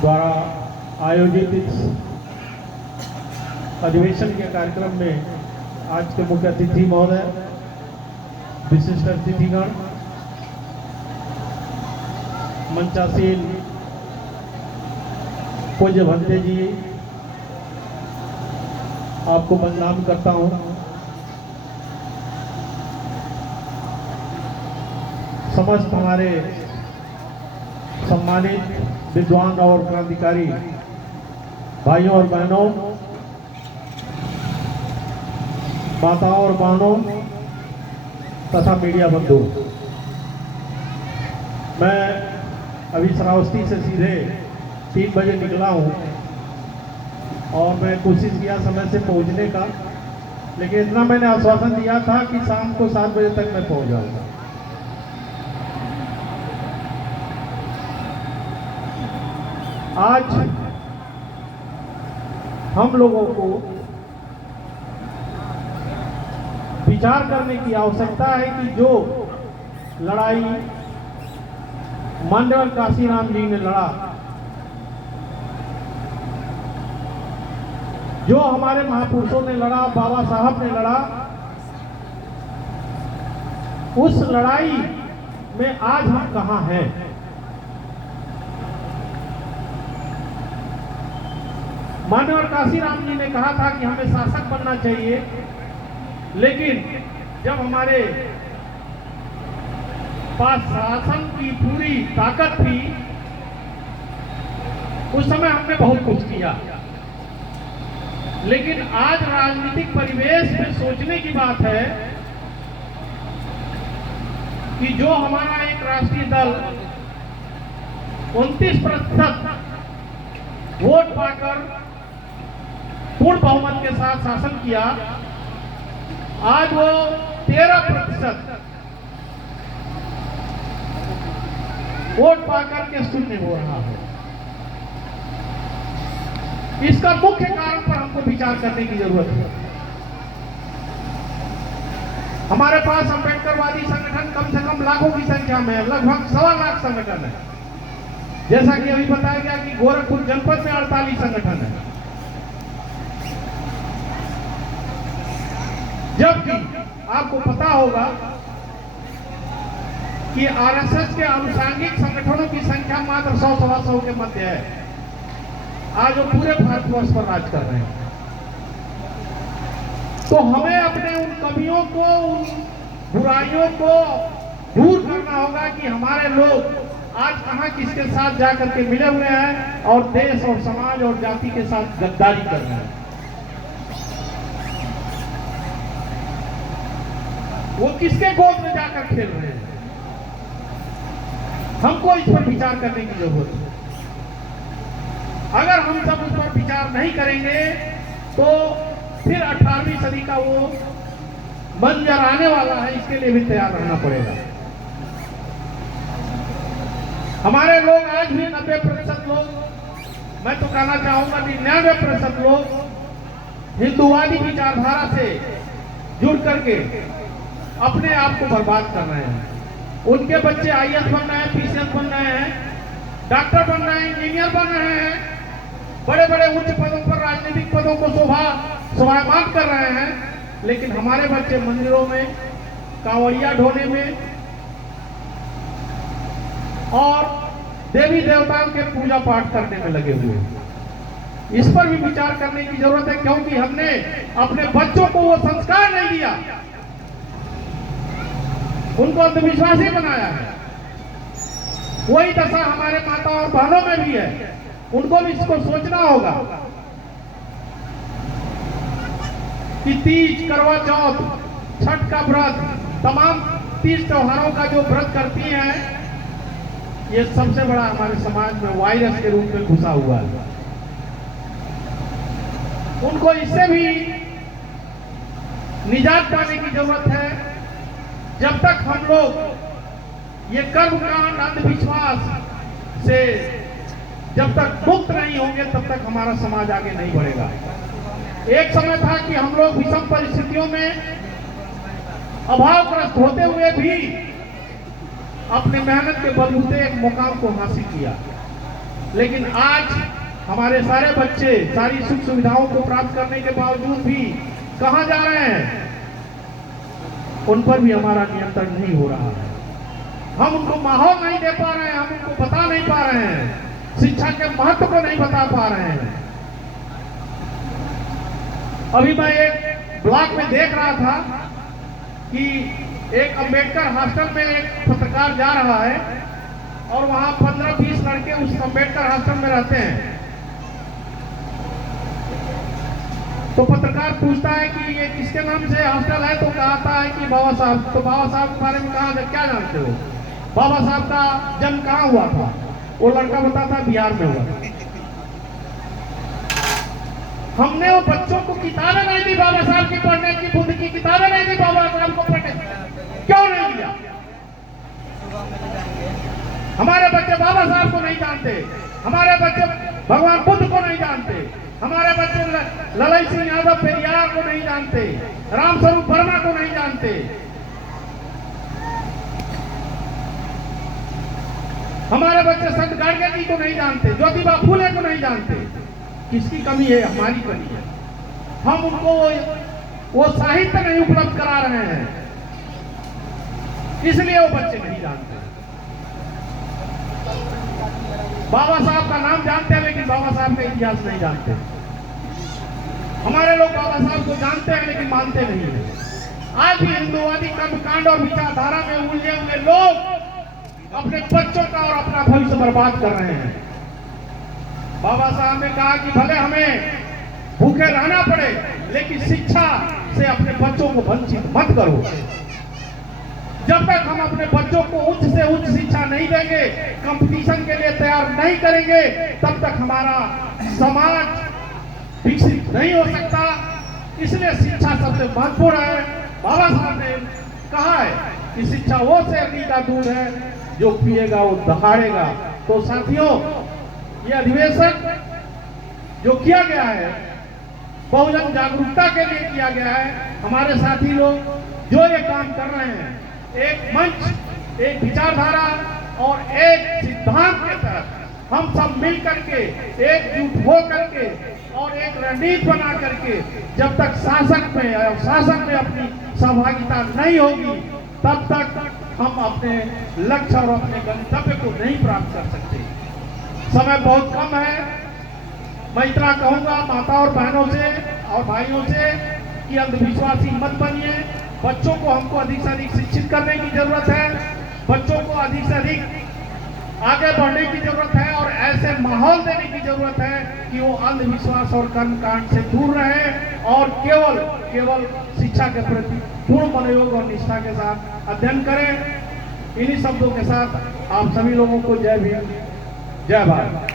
द्वारा आयोजित इस अधिवेशन के कार्यक्रम में आज के मुख्य अतिथि महोदय, विशिष्ट अतिथिगण, मंचासीन पूज्य भंते जी, आपको प्रणाम करता हूं। समस्त हमारे सम्मानित विद्वान और क्रांतिकारी भाइयों और बहनों, माताओं और बहनों तथा मीडिया बंधु, मैं अभी श्रावस्ती से सीधे 3 बजे निकला हूँ और मैं कोशिश किया समय से पहुँचने का, लेकिन इतना मैंने आश्वासन दिया था कि शाम को 7 बजे तक मैं पहुँच जाऊँगा। आज हम लोगों को विचार करने की आवश्यकता है कि जो लड़ाई माननीय काशीराम जी ने लड़ा, जो हमारे महापुरुषों ने लड़ा, बाबा साहब ने लड़ा, उस लड़ाई में आज हम कहां हैं। माननीय काशीराम जी ने कहा था कि हमें शासक बनना चाहिए, लेकिन जब हमारे पास शासन की पूरी ताकत थी, उस समय हमने बहुत कुछ किया। लेकिन आज राजनीतिक परिवेश में सोचने की बात है कि जो हमारा एक राष्ट्रीय दल 29% वोट पाकर पूर्ण बहुमत के साथ शासन किया, आज वो 13% वोट पाकर के शून्य हो रहा है। इसका मुख्य कारण पर हमको विचार करने की जरूरत है। हमारे पास अम्बेडकरवादी संगठन कम से कम लाखों की संख्या में है, लगभग 1.25 लाख संगठन है। जैसा कि अभी बताया गया कि गोरखपुर जनपद में 48 संगठन है, जबकि आपको पता होगा कि आरएसएस के आनुषंगिक संगठनों की संख्या मात्र 100-125 के मध्य है। आज वो पूरे भारतवर्ष पर राज कर रहे हैं। तो हमें अपने उन कमियों को, उन बुराइयों को दूर करना होगा कि हमारे लोग आज कहां किसके साथ जाकर के मिले हुए हैं और देश और समाज और जाति के साथ गद्दारी कर रहे हैं। वो किसके गोद में जाकर खेल रहे हैं। हमको इस पर विचार करने की जरूरत है। अगर हम सब उस पर विचार नहीं करेंगे तो फिर 18वीं सदी का वो मंजर आने वाला है। इसके लिए भी तैयार रहना पड़ेगा। हमारे लोग आज भी 90% लोग, मैं तो कहना चाहूंगा 99% लोग हिंदुवादी विचारधारा से जुड़ करके अपने आप को बर्बाद कर रहे हैं। उनके बच्चे आईएएस बन रहे हैं, पीसीएस बन रहे हैं, डॉक्टर बन रहे हैं, इंजीनियर बन रहे हैं, बड़े बड़े उच्च पदों पर, राजनीतिक पदों को शोभायमान कर रहे हैं। लेकिन हमारे बच्चे मंदिरों में कांवड़िया ढोने में और देवी देवताओं के पूजा पाठ करने में लगे हुए हैं। इस पर भी विचार करने की जरूरत है, क्योंकि हमने अपने बच्चों को वो संस्कार नहीं दिया, उनको अंधविश्वासी बनाया है। वही दशा हमारे माता और बहनों में भी है। उनको भी इसको सोचना होगा कि तीज, करवा चौथ, छठ का व्रत, तमाम 30 त्योहारों का जो व्रत करती हैं, ये सबसे बड़ा हमारे समाज में वायरस के रूप में घुसा हुआ है। उनको इससे भी निजात पाने की जरूरत है। जब तक हम लोग ये कर्मकांड, अंधविश्वास से जब तक मुक्त नहीं होंगे, तब तक हमारा समाज आगे नहीं बढ़ेगा। एक समय था कि हम लोग विषम परिस्थितियों में अभावग्रस्त होते हुए भी अपने मेहनत के बलबूते एक मुकाम को हासिल किया। लेकिन आज हमारे सारे बच्चे सारी सुख सुविधाओं को प्राप्त करने के बावजूद भी कहां जा रहे हैं, उन पर भी हमारा नियंत्रण नहीं हो रहा है। हम उनको माहौल नहीं दे पा रहे हैं, हम उनको बता नहीं पा रहे हैं, शिक्षा के महत्व को नहीं बता पा रहे हैं। अभी मैं एक ब्लॉग में देख रहा था कि एक अंबेडकर हॉस्टल में एक पत्रकार जा रहा है और वहां 15-20 लड़के उस अंबेडकर हॉस्टल में रहते हैं। तो पत्रकार पूछता है कि ये किसके नाम से हॉस्टल है, तो कहता है कि बाबा साहब। तो बाबा साहब के बारे में कहा क्या जानते हो, बाबा साहब का जन्म कहाँ हुआ था? वो लड़का बताता बिहार में हुआ। हमने वो बच्चों को किताबें नहीं दी बाबा साहब की पढ़ने की, बुद्ध की किताबें नहीं दी बाबा साहब को पढ़ने की। क्यों नहीं दिया? हमारे बच्चे बाबा साहब को नहीं जानते, हमारे बच्चे भगवान बुद्ध को नहीं जानते, हमारे बच्चे ललाई सिंह यादव पेरियार को नहीं जानते, रामस्वरूप वर्मा को नहीं जानते, हमारे बच्चे संत गाडगे जी को नहीं जानते, ज्योतिबा फूले को नहीं जानते। किसकी कमी है? हमारी कमी है। हम उनको वो साहित्य नहीं उपलब्ध करा रहे हैं, इसलिए वो बच्चे नहीं जानते। बाबा साहब का नाम जानते हैं लेकिन बाबा साहब का इतिहास नहीं जानते। हमारे लोग बाबा साहब को जानते हैं लेकिन मानते नहीं है। आज भी हिंदुवादी कर्मकांड और विचारधारा में उलझे हुए लोग अपने बच्चों का और अपना भविष्य बर्बाद कर रहे हैं। बाबा साहब ने कहा कि भले हमें भूखे रहना पड़े लेकिन शिक्षा से अपने बच्चों को वंचित मत करो। जब तक हम अपने बच्चों को उच्च से उच्च शिक्षा नहीं देंगे, कंपटीशन के लिए तैयार नहीं करेंगे, तब तक हमारा समाज विकसित नहीं हो सकता। इसलिए शिक्षा सबसे महत्वपूर्ण है। बाबा साहब ने कहा है कि शिक्षा वो शेरनी का दूध है जो पिएगा वो दहाड़ेगा। तो साथियों, ये अधिवेशन जो किया गया है बहुजन जागरूकता के लिए किया गया है। हमारे साथी लोग जो ये काम कर रहे हैं, एक मंच, एक विचारधारा और एक सिद्धांत के तहत हम सब मिल करके एकजुट हो करके और एक रणनीति बना करके जब तक शासन में अपनी सहभागिता नहीं होगी तब तक हम अपने लक्ष्य और अपने गंतव्य को नहीं प्राप्त कर सकते। समय बहुत कम है। मैं इतना कहूंगा माता और बहनों से और भाइयों से कि अंधविश्वासी मत बनिए। बच्चों को हमको अधिक से अधिक शिक्षित करने की जरूरत है, बच्चों को अधिक से अधिक आगे बढ़ने की जरूरत है और ऐसे माहौल देने की जरूरत है कि वो अंधविश्वास और कर्मकांड से दूर रहे और केवल शिक्षा के प्रति पूर्ण मनोयोग और निष्ठा के साथ अध्ययन करें। इन्हीं शब्दों के साथ आप सभी लोगों को जय भीम, जय भारत।